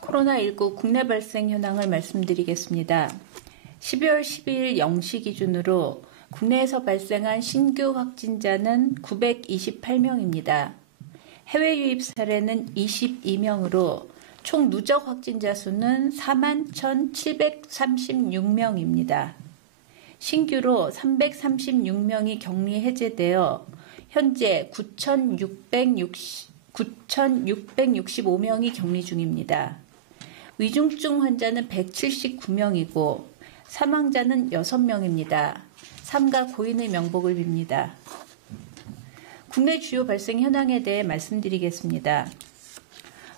코로나19 국내 발생 현황을 말씀드리겠습니다. 12월 12일 0시 기준으로 국내에서 발생한 신규 확진자는 928명입니다. 해외 유입 사례는 22명으로 총 누적 확진자 수는 41,736명입니다. 신규로 336명이 격리 해제되어 현재 9,665명이 격리 중입니다. 위중증 환자는 179명이고 사망자는 6명입니다. 삼가 고인의 명복을 빕니다. 국내 주요 발생 현황에 대해 말씀드리겠습니다.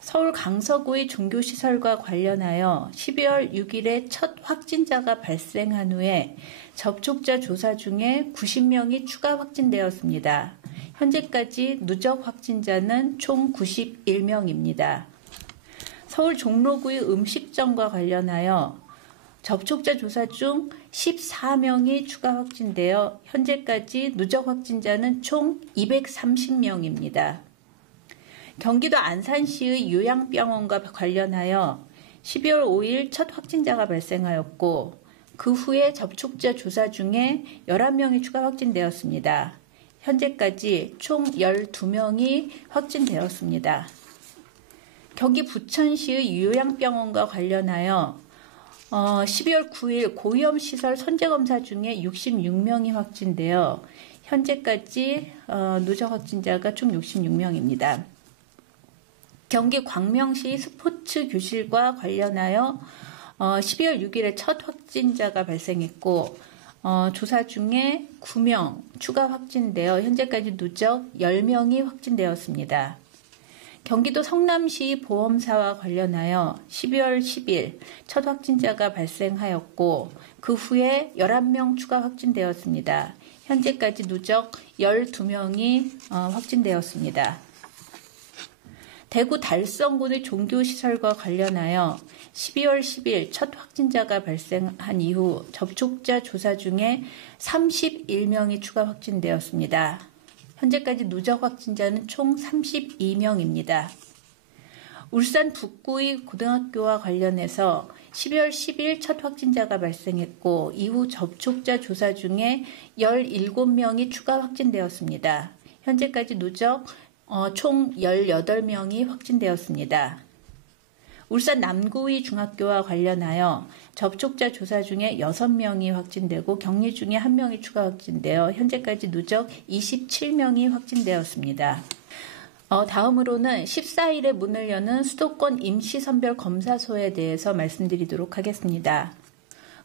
서울 강서구의 종교시설과 관련하여 12월 6일에 첫 확진자가 발생한 후에 접촉자 조사 중에 90명이 추가 확진되었습니다. 현재까지 누적 확진자는 총 91명입니다. 서울 종로구의 음식점과 관련하여 접촉자 조사 중 14명이 추가 확진되어 현재까지 누적 확진자는 총 230명입니다. 경기도 안산시의 요양병원과 관련하여 12월 5일 첫 확진자가 발생하였고 그 후에 접촉자 조사 중에 11명이 추가 확진되었습니다. 현재까지 총 12명이 확진되었습니다. 경기 부천시의 요양병원과 관련하여 12월 9일 고위험시설 선제검사 중에 66명이 확진되어 현재까지 누적 확진자가 총 66명입니다. 경기 광명시 스포츠 교실과 관련하여 12월 6일에 첫 확진자가 발생했고 조사 중에 9명 추가 확진되어 현재까지 누적 10명이 확진되었습니다. 경기도 성남시 보험사와 관련하여 12월 10일 첫 확진자가 발생하였고 그 후에 11명 추가 확진되었습니다. 현재까지 누적 12명이 확진되었습니다. 대구 달성군의 종교시설과 관련하여 12월 10일 첫 확진자가 발생한 이후 접촉자 조사 중에 31명이 추가 확진되었습니다. 현재까지 누적 확진자는 총 32명입니다. 울산 북구의 고등학교와 관련해서 12월 10일 첫 확진자가 발생했고 이후 접촉자 조사 중에 17명이 추가 확진되었습니다. 현재까지 누적 총 18명이 확진되었습니다. 울산 남구의 중학교와 관련하여 접촉자 조사 중에 6명이 확진되고 격리 중에 1명이 추가 확진되어 현재까지 누적 27명이 확진되었습니다. 다음으로는 14일에 문을 여는 수도권 임시선별검사소에 대해서 말씀드리도록 하겠습니다.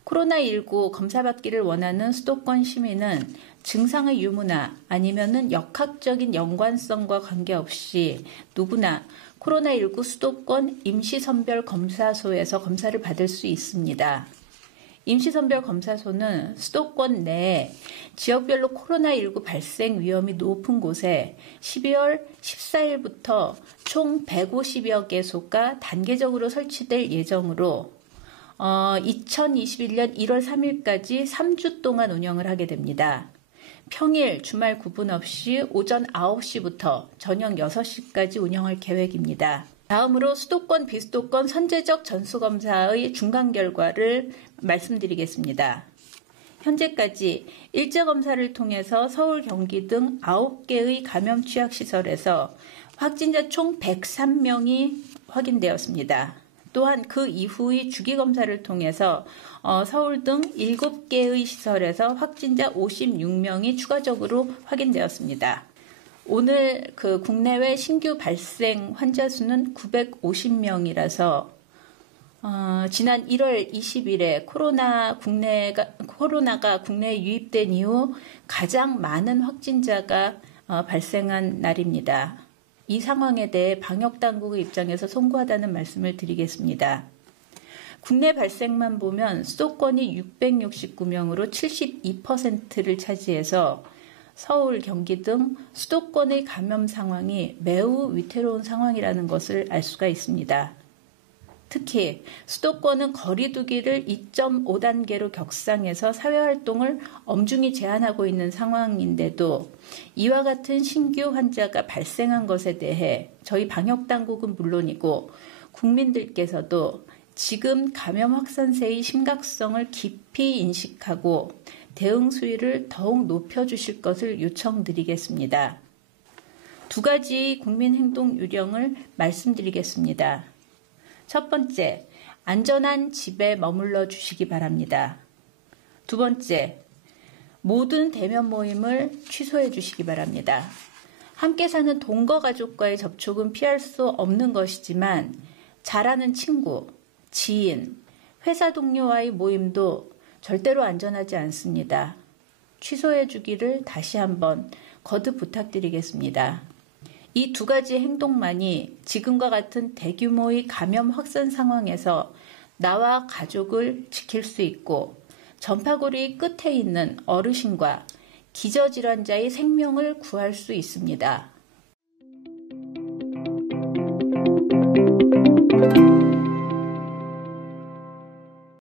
코로나19 검사받기를 원하는 수도권 시민은 증상의 유무나 아니면은 역학적인 연관성과 관계없이 누구나 코로나19 수도권 임시선별검사소에서 검사를 받을 수 있습니다. 임시선별검사소는 수도권 내에 지역별로 코로나19 발생 위험이 높은 곳에 12월 14일부터 총 150여 개소가 단계적으로 설치될 예정으로 2021년 1월 3일까지 3주 동안 운영을 하게 됩니다. 평일, 주말 구분 없이 오전 9시부터 저녁 6시까지 운영할 계획입니다. 다음으로 수도권, 비수도권 선제적 전수검사의 중간 결과를 말씀드리겠습니다. 현재까지 일제검사를 통해서 서울, 경기 등 9개의 감염 취약시설에서 확진자 총 103명이 확인되었습니다. 또한 그 이후의 주기검사를 통해서 서울 등 7개의 시설에서 확진자 56명이 추가적으로 확인되었습니다. 오늘 국내외 신규 발생 환자 수는 950명이라서 지난 1월 20일에 코로나가 국내에 유입된 이후 가장 많은 확진자가 발생한 날입니다. 이 상황에 대해 방역당국의 입장에서 송구하다는 말씀을 드리겠습니다. 국내 발생만 보면 수도권이 669명으로 72%를 차지해서 서울, 경기 등 수도권의 감염 상황이 매우 위태로운 상황이라는 것을 알 수가 있습니다. 특히 수도권은 거리 두기를 2.5단계로 격상해서 사회활동을 엄중히 제한하고 있는 상황인데도 이와 같은 신규 환자가 발생한 것에 대해 저희 방역당국은 물론이고 국민들께서도 지금 감염 확산세의 심각성을 깊이 인식하고 대응 수위를 더욱 높여주실 것을 요청드리겠습니다. 두 가지 국민행동 요령을 말씀드리겠습니다. 첫 번째, 안전한 집에 머물러 주시기 바랍니다. 두 번째, 모든 대면 모임을 취소해 주시기 바랍니다. 함께 사는 동거 가족과의 접촉은 피할 수 없는 것이지만 잘 아는 친구, 지인, 회사 동료와의 모임도 절대로 안전하지 않습니다. 취소해 주기를 다시 한번 거듭 부탁드리겠습니다. 이 두 가지 행동만이 지금과 같은 대규모의 감염 확산 상황에서 나와 가족을 지킬 수 있고 전파고리 끝에 있는 어르신과 기저질환자의 생명을 구할 수 있습니다.